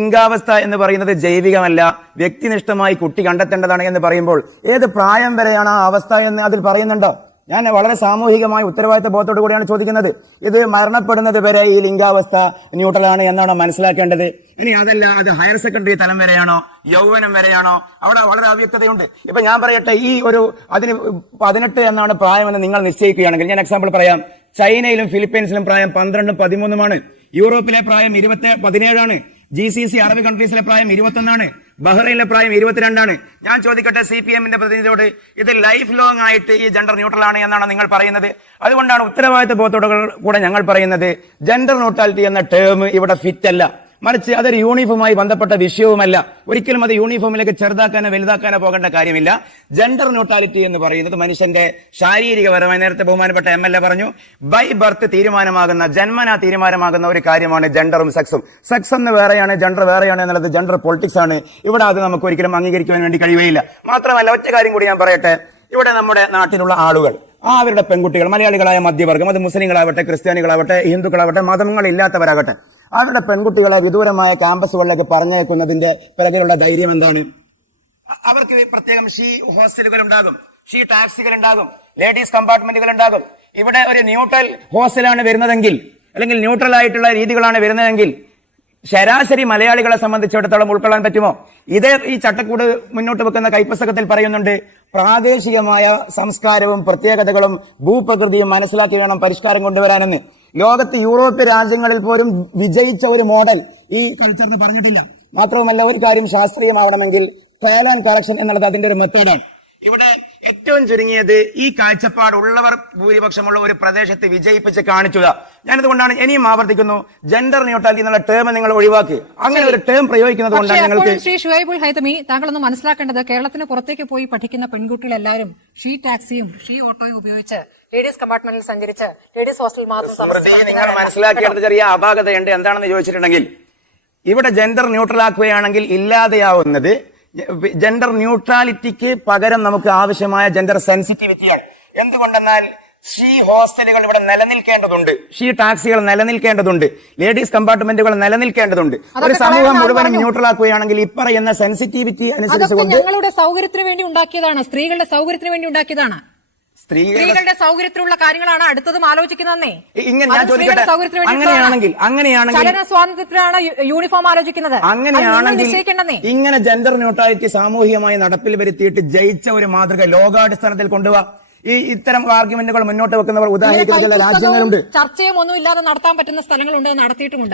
ലിംഗാവസ്ഥ എന്ന് പറയുന്നത് ജൈവികമല്ല. വ്യക്തിനിഷ്ഠമായി കുട്ടി കണ്ടെത്തേണ്ടതാണ് എന്ന് പറയുമ്പോൾ ഏത് പ്രായം വരെയാണ് ആ അവസ്ഥ എന്ന് അതിൽ പറയുന്നുണ്ടോ. ഞാൻ വളരെ സാമൂഹികമായ ഉത്തരവാദിത്ത ബോധത്തോടു കൂടിയാണ് ചോദിക്കുന്നത്. ഇത് മരണപ്പെടുന്നത് വരെ ഈ ലിംഗാവസ്ഥ ന്യൂട്രലാണ് എന്നാണ് മനസ്സിലാക്കേണ്ടത്. ഇനി അതല്ല അത് ഹയർ സെക്കൻഡറി തലം വരെയാണോ യൗവനം വരെയാണോ? അവിടെ വളരെ അവ്യക്തതയുണ്ട്. ഇപ്പൊ ഞാൻ പറയട്ടെ ഈ ഒരു അതിന് പതിനെട്ട് എന്നാണ് പ്രായമെന്ന് നിങ്ങൾ നിശ്ചയിക്കുകയാണെങ്കിൽ ഞാൻ എക്സാമ്പിൾ പറയാം. ചൈനയിലും ഫിലിപ്പീൻസിലും പ്രായം പന്ത്രണ്ടും പതിമൂന്നുമാണ് യൂറോപ്പിലെ പ്രായം ഇരുപത്തി പതിനേഴാണ് ജി സി സി അറബ് കൺട്രീസിലെ പ്രായം ഇരുപത്തൊന്നാണ്. ബഹ്റൈനിലെ പ്രായം ഇരുപത്തിരണ്ടാണ്. ഞാൻ ചോദിക്കട്ടെ സി പി എമ്മിന്റെ പ്രതിനിധിയോട് ഇത് ലൈഫ് ലോങ് ആയിട്ട് ഈ ജെൻഡർ ന്യൂട്രൽ ആണ് എന്നാണ് നിങ്ങൾ പറയുന്നത്. അതുകൊണ്ടാണ് ഉത്തരവാദിത്ത ബോധത്തോടു കൂടെ ഞങ്ങൾ പറയുന്നത്. ജെൻഡർ ന്യൂട്രാലിറ്റി എന്ന ടേം ഇവിടെ ഫിറ്റ് അല്ല. മറിച്ച് അതൊരു യൂണിഫോമായി ബന്ധപ്പെട്ട വിഷയവുമല്ല. ഒരിക്കലും അത് യൂണിഫോമിലേക്ക് ചെറുതാക്കാനോ വലുതാക്കാനോ പോകേണ്ട കാര്യമില്ല. ജെൻഡർ ന്യൂട്രാലിറ്റി എന്ന് പറയുന്നത് മനുഷ്യന്റെ ശാരീരികപരമായി നേരത്തെ ബഹുമാനപ്പെട്ട എം എൽ എ പറഞ്ഞു. ബൈ ബർത്ത് തീരുമാനമാകുന്ന ജന്മനാ തീരുമാനമാകുന്ന ഒരു കാര്യമാണ് ജെൻഡറും സെക്സും സെക്സ് എന്ന് വേറെയാണ് ജെൻഡർ വേറെയാണ് എന്നുള്ളത് ജെൻഡർ പൊളിറ്റിക്സ് ആണ്. ഇവിടെ അത് നമുക്ക് ഒരിക്കലും അംഗീകരിക്കാൻ വേണ്ടി കഴിയുകയില്ല. മാത്രമല്ല ഒറ്റ കാര്യം കൂടി ഞാൻ പറയട്ടെ. ഇവിടെ നമ്മുടെ നാട്ടിലുള്ള ആളുകൾ ആ അവരുടെ പെൺകുട്ടികൾ മലയാളികളായ മധ്യവർഗം അത് മുസ്ലിങ്ങളാവട്ടെ ക്രിസ്ത്യാനികളാവട്ടെ ഹിന്ദുക്കളാവട്ടെ മതങ്ങളില്ലാത്തവരാകട്ടെ അവരുടെ പെൺകുട്ടികളെ വിദൂരമായ ക്യാമ്പസുകളിലേക്ക് പറഞ്ഞേക്കുന്നതിന്റെ പിറകിലുള്ള ധൈര്യം എന്താണ്? അവർക്ക് പ്രത്യേകം ഷീ ഹോസ്റ്റലുകൾ ഉണ്ടാകും. ഷീ ടാക്സികൾ ഉണ്ടാകും. ലേഡീസ് കമ്പാർട്ട്മെന്റുകൾ ഉണ്ടാകും. ഇവിടെ ഒരു ന്യൂട്രൽ ഹോസ്റ്റലാണ് വരുന്നതെങ്കിൽ അല്ലെങ്കിൽ ന്യൂട്രൽ ആയിട്ടുള്ള രീതികളാണ് വരുന്നതെങ്കിൽ ശരാശരി മലയാളികളെ സംബന്ധിച്ചിടത്തോളം ഉൾക്കൊള്ളാൻ പറ്റുമോ? ഇതേ ഈ ചട്ടക്കൂട് മുന്നോട്ട് വെക്കുന്ന കൈപ്പുസ്തകത്തിൽ പറയുന്നുണ്ട് പ്രാദേശികമായ സംസ്കാരവും പ്രത്യേകതകളും ഭൂപ്രകൃതിയും മനസ്സിലാക്കി വേണം പരിഷ്കാരം കൊണ്ടുവരാനെന്ന്. ലോകത്ത് യൂറോപ്യ രാജ്യങ്ങളിൽ പോലും വിജയിച്ച ഒരു മോഡൽ ഈ കൾച്ചറിന് പറഞ്ഞിട്ടില്ല. മാത്രവുമല്ല ഒരു കാര്യം ശാസ്ത്രീയമാവണമെങ്കിൽ ട്രയൽ കളക്ഷൻ എന്നുള്ളത് അതിന്റെ ഒരു മെത്തേഡാണ് ഇവിടെ ഏറ്റവും ചുരുങ്ങിയത് ഈ കാഴ്ചപ്പാടുള്ളവർ ഭൂരിപക്ഷമുള്ള ഒരു പ്രദേശത്ത് വിജയിപ്പിച്ച് കാണിച്ചുക ഞാനതുകൊണ്ടാണ് ഇനിയും ആവർത്തിക്കുന്നു. ജെൻഡർ ന്യൂട്രാലിറ്റി എന്നുള്ള ടേം നിങ്ങൾ ഒഴിവാക്കി. അങ്ങനെ ഒരു ടേം പ്രയോഗിക്കുന്നത് കൊണ്ടാണ് ഞങ്ങൾക്ക് ശ്രീ ഷുഹൈബുൽ ഹൈതമി താങ്കളൊന്ന് മനസ്സിലാക്കേണ്ടത് കേരളത്തിന് പുറത്തേക്ക് പോയി പഠിക്കുന്ന പെൺകുട്ടികൾ എല്ലാവരും ഷീ ടാക്സിയും ഷീ ഓട്ടോയും ഉപയോഗിച്ച് ലേഡീസ് കമ്പാർട്ട്മെന്റിൽ സഞ്ചരിച്ച് ലേഡീസ് ഹോസ്റ്റൽ മാത്രം നിങ്ങൾ മനസ്സിലാക്കേണ്ടത് ചെറിയ അപാകതയുണ്ട്. എന്താണെന്ന് ചോദിച്ചിട്ടുണ്ടെങ്കിൽ ഇവിടെ ജെൻഡർ ന്യൂട്രൽ ആക്കുകയാണെങ്കിൽ ഇല്ലാതെയാവുന്നത് ജെൻഡർ ന്യൂട്രാലിറ്റിക്ക് പകരം നമുക്ക് ആവശ്യമായ ജെൻഡർ സെൻസിറ്റിവിറ്റിയാണ് എന്തുകൊണ്ടെന്നാൽ ഷീ ഹോസ്റ്റലുകൾ ഇവിടെ നിലനിൽക്കേണ്ടതുണ്ട്. ഷീ ടാക്സികൾ നിലനിൽക്കേണ്ടതുണ്ട്. ലേഡീസ് കമ്പാർട്ട്മെന്റുകൾ നിലനിൽക്കേണ്ടതുണ്ട്. ഒരു സമൂഹം മുഴുവൻ മുഴുവനും ന്യൂട്രൽ ആക്കുകയാണെങ്കിൽ ഇപ്പറയുന്ന സെൻസിറ്റിവിറ്റി അനുസരിച്ച് അനുസരിച്ചുകൊണ്ട് ഞങ്ങളുടെ സൗകര്യത്തിന് വേണ്ടി ഉണ്ടാക്കിയതാണ്. സ്ത്രീകളുടെ സൗകര്യത്തിന് വേണ്ടി ഉണ്ടാക്കിയതാണ്. സ്ത്രീകളുടെ സൗകര്യത്തിലുള്ള കാര്യങ്ങളാണ് അടുത്തതും ആലോചിക്കുന്നതെന്നേ. ഇങ്ങനെ ഞാൻ ചോദിക്കട്ടെ. അങ്ങനെയാണെങ്കിൽ അങ്ങനെയാണെങ്കിൽ ചലന സ്വാതന്ത്ര്യത്തിലാണ് യൂണിഫോം ആലോചിക്കുന്നത്. അങ്ങനെയാണെങ്കിൽ ഇങ്ങനെ ജെൻഡർ ന്യൂട്രാലിറ്റി സാമൂഹികമായി നടപ്പിൽ വരുത്തിയിട്ട് ജയിച്ച ഒരു മാതൃക ലോകാടിസ്ഥാനത്തിൽ കൊണ്ടുപോവാ ഈ ഇത്തരം ആർഗ്യുമെന്റുകൾ മുന്നോട്ട് വെക്കുന്നവർ ഉദാഹരിക്കുന്ന ചില രാജ്യങ്ങളുണ്ട്. ചർച്ചയും ഒന്നും ഇല്ലാതെ നടത്താൻ പറ്റുന്ന സ്ഥലങ്ങളുണ്ട് നടത്തിയിട്ടുമുണ്ട്.